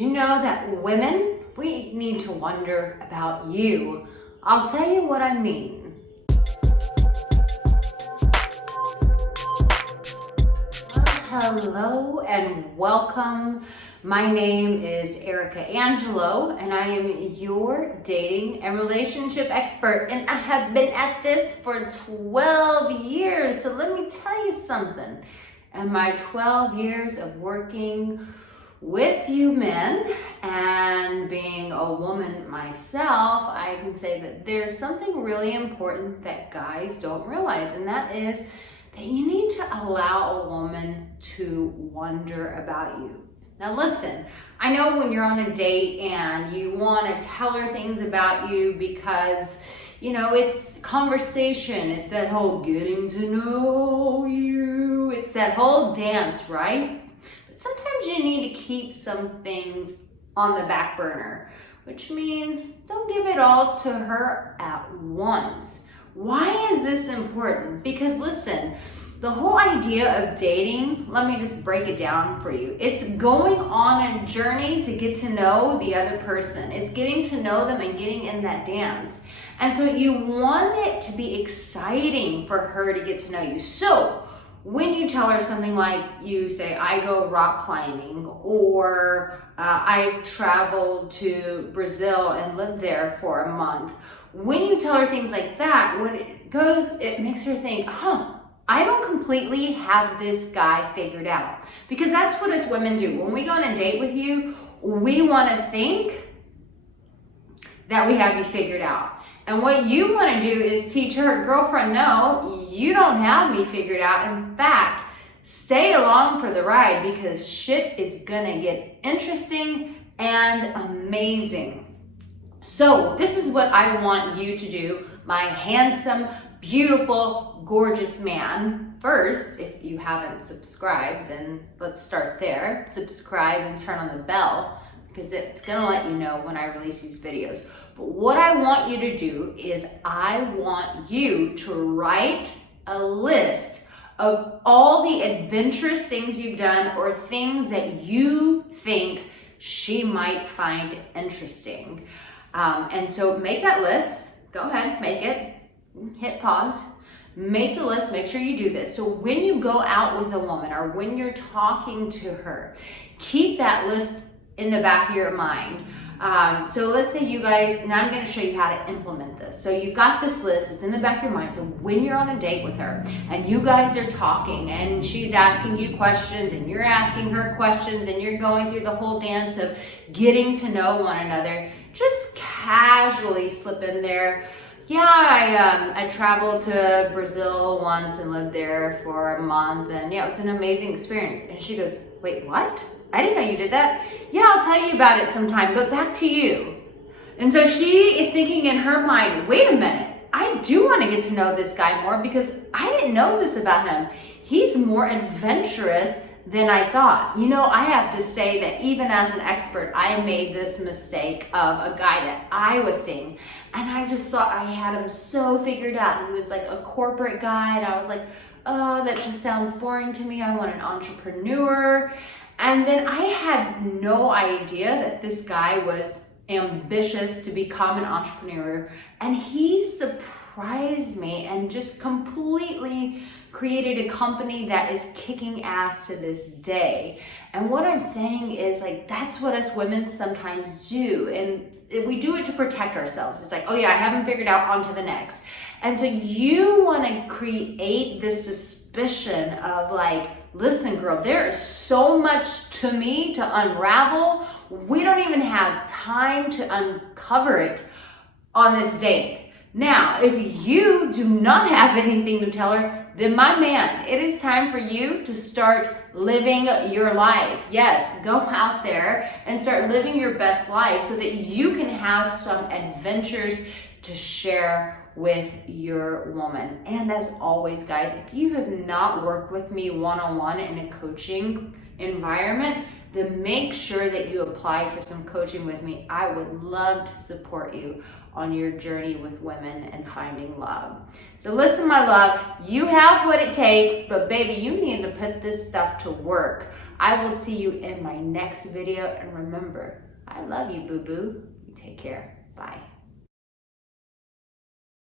you know that women, we need to wonder about you? I'll tell you what I mean. Hello and welcome. My name is Arica Angelo and I am your dating and relationship expert, and I have been at this for 12 years. So let me tell you something. In my 12 years of working with you men and being a woman myself, I can say that there's something really important that guys don't realize, and that is that you need to allow a woman to wonder about you. Now listen, I know when you're on a date and you want to tell her things about you because, you know, it's conversation, it's that whole getting to know you, it's that whole dance, right? But sometimes you need to keep some things on the back burner, which means don't give it all to her at once. Why is this important? Because listen, the whole idea of dating, let me just break it down for you. It's going on a journey to get to know the other person. It's getting to know them and getting in that dance. And so you want it to be exciting for her to get to know you. So when you tell her something like, you say, I go rock climbing, or I've traveled to Brazil and lived there for a month. When you tell her things like that, when it goes, it makes her think, I don't completely have this guy figured out. Because that's what us women do. When we go on a date with you, we want to think that we have you figured out. And what you want to do is teach her, girlfriend, no, you don't have me figured out. In fact, stay along for the ride because shit is gonna get interesting and amazing. So this is what I want you to do, my handsome, beautiful, gorgeous man. First, if you haven't subscribed, then let's start there. Subscribe and turn on the bell because it's gonna let you know when I release these videos. But what I want you to do is I want you to write a list of all the adventurous things you've done or things that you think she might find interesting. And so make that list. Go ahead, make it. Hit pause. Make the list. Make sure you do this. So when you go out with a woman or when you're talking to her, keep that list in the back of your mind. So let's say you guys, now I'm going to show you how to implement this. So you've got this list, it's in the back of your mind. So when you're on a date with her and you guys are talking and she's asking you questions and you're asking her questions and you're going through the whole dance of getting to know one another, just casually slip in there. Yeah, I traveled to Brazil once and lived there for a month, and yeah, it was an amazing experience. And she goes, wait, what? I didn't know you did that. Yeah, I'll tell you about it sometime, but back to you. And so she is thinking in her mind, wait a minute, I do want to get to know this guy more because I didn't know this about him. He's more adventurous than I thought. You know, I have to say that even as an expert, I made this mistake of a guy that I was seeing. And I just thought I had him so figured out. He was like a corporate guy. And I was like, oh, that just sounds boring to me. I want an entrepreneur. And then I had no idea that this guy was ambitious to become an entrepreneur. And he surprised me and just completely created a company that is kicking ass to this day. And what I'm saying is, like, that's what us women sometimes do. And we do it to protect ourselves. It's like, oh yeah, I haven't figured out, on to the next. And so you want to create this suspicion of like, listen girl, there is so much to me to unravel. We don't even have time to uncover it on this date. Now, if you do not have anything to tell her, then my man, it is time for you to start living your life. Yes, go out there and start living your best life so that you can have some adventures to share with your woman. And as always, guys, if you have not worked with me one-on-one in a coaching environment, then make sure that you apply for some coaching with me. I would love to support you on your journey with women and finding love. So listen, my love, you have what it takes, but baby, you need to put this stuff to work. I will see you in my next video. And remember, I love you, boo-boo. Take care. Bye.